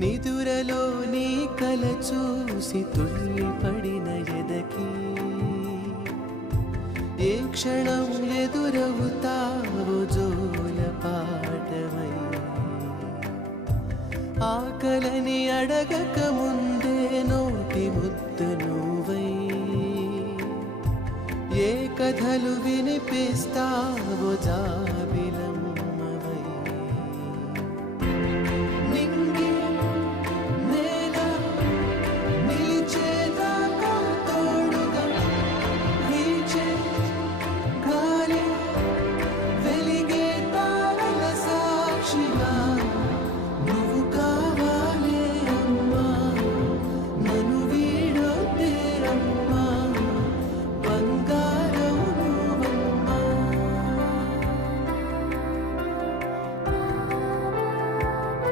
నిదురలో నీ కల చూసి తుళ్ళిపడిన ఎదకి ఏ క్షణం ఎదురవుతావో జోల పాటవై ఆకలని అడగక ముందే నోటి ముద్ద నువ్వై ఏ కథలు వినిపిస్తావో జాబిల